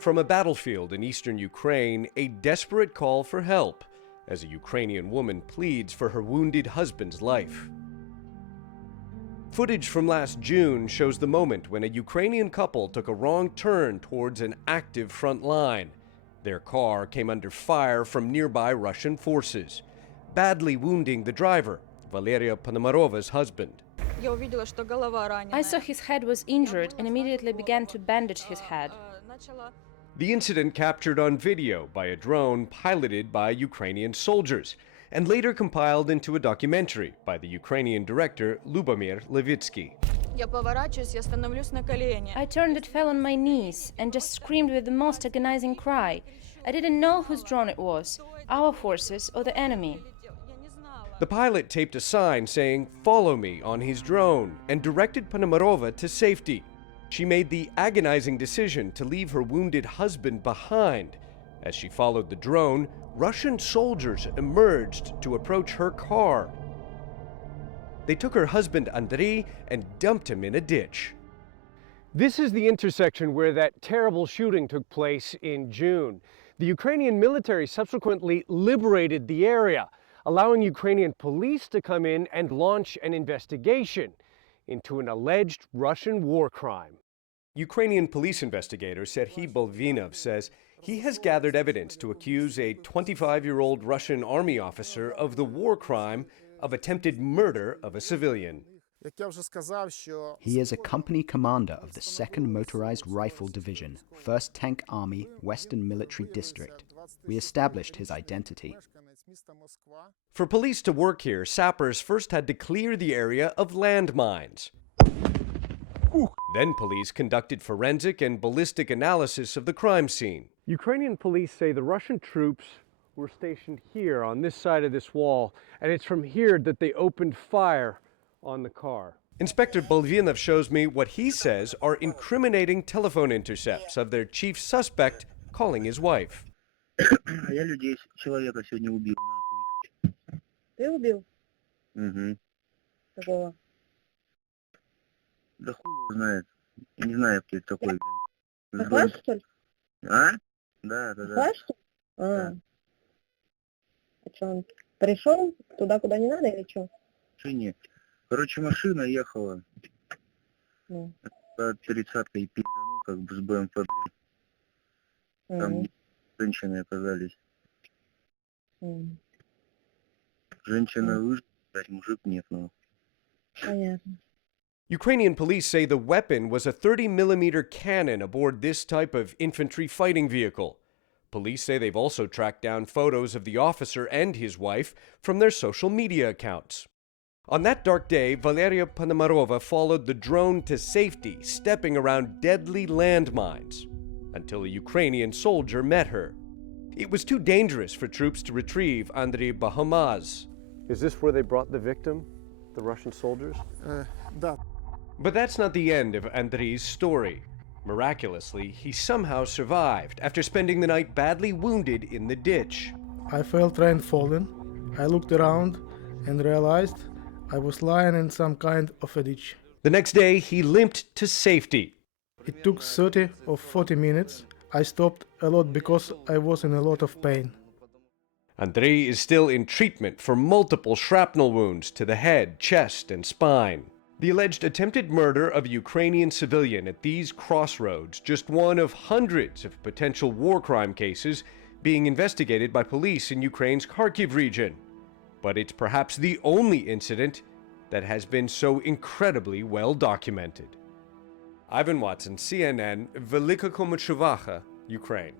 From a battlefield in eastern Ukraine, a desperate call for help as a Ukrainian woman pleads for her wounded husband's life. Footage from last June shows the moment when a Ukrainian couple took a wrong turn towards an active front line. Their car came under fire from nearby Russian forces, badly wounding the driver, Valeria Ponomarova's husband. I saw his head was injured and immediately began to bandage his head. The incident captured on video by a drone piloted by Ukrainian soldiers and later compiled into a documentary by the Ukrainian director Lubomir Levitsky. I turned and fell on my knees and just screamed with the most agonizing cry. I didn't know whose drone it was, our forces or the enemy. The pilot taped a sign saying, "Follow me," on his drone and directed Ponomarova to safety. She made the agonizing decision to leave her wounded husband behind. As she followed the drone, Russian soldiers emerged to approach her car. They took her husband Andrei and dumped him in a ditch. This is the intersection where that terrible shooting took place in June. The Ukrainian military subsequently liberated the area, allowing Ukrainian police to come in and launch an investigation into an alleged Russian war crime. Ukrainian police investigator Serhiy Bolvinov says he has gathered evidence to accuse a 25-year-old Russian army officer of the war crime of attempted murder of a civilian. He is a company commander of the 2nd Motorized Rifle Division, 1st Tank Army, Western Military District. We established his identity. For police to work here, sappers first had to clear the area of landmines. Then police conducted forensic and ballistic analysis of the crime scene. Ukrainian police say the Russian troops were stationed here on this side of this wall, and it's from here that they opened fire on the car. Inspector Bolvinov shows me what he says are incriminating telephone intercepts of their chief suspect calling his wife. Я людей, человека сегодня убил, нахуй. Ты убил? Угу. Какого? Да хуй его знает. Не знаю, кто это такой, блин. Флэш, что ли? А? Да. Флэш, что ли? А что, он пришел туда, куда не надо, или что? Нет. Короче, машина ехала. Ну. По 30-ка и пизданул, как бы с БМП, блин. Там женщины оказались. Женщина выжила, мужик нет, ну. Понятно. Ukrainian police say the weapon was a 30-millimeter cannon aboard this type of infantry fighting vehicle. Police say they've also tracked down photos of the officer and his wife from their social media accounts. On that dark day, Valeria Ponomarova followed the drone to safety, stepping around deadly landmines, until a Ukrainian soldier met her. It was too dangerous for troops to retrieve Andrei Bahomaz. Is this where they brought the victim, the Russian soldiers? Да. But that's not the end of Andrei's story. Miraculously, he somehow survived after spending the night badly wounded in the ditch. I felt rain falling. I looked around and realized I was lying in some kind of a ditch. The next day, he limped to safety. It took 30 or 40 minutes. I stopped a lot because I was in a lot of pain. Andrei is still in treatment for multiple shrapnel wounds to the head, chest, and spine. The alleged attempted murder of a Ukrainian civilian at these crossroads, just one of hundreds of potential war crime cases being investigated by police in Ukraine's Kharkiv region. But it's perhaps the only incident that has been so incredibly well documented. Ivan Watson, CNN, Velika Komachuvakha, Ukraine.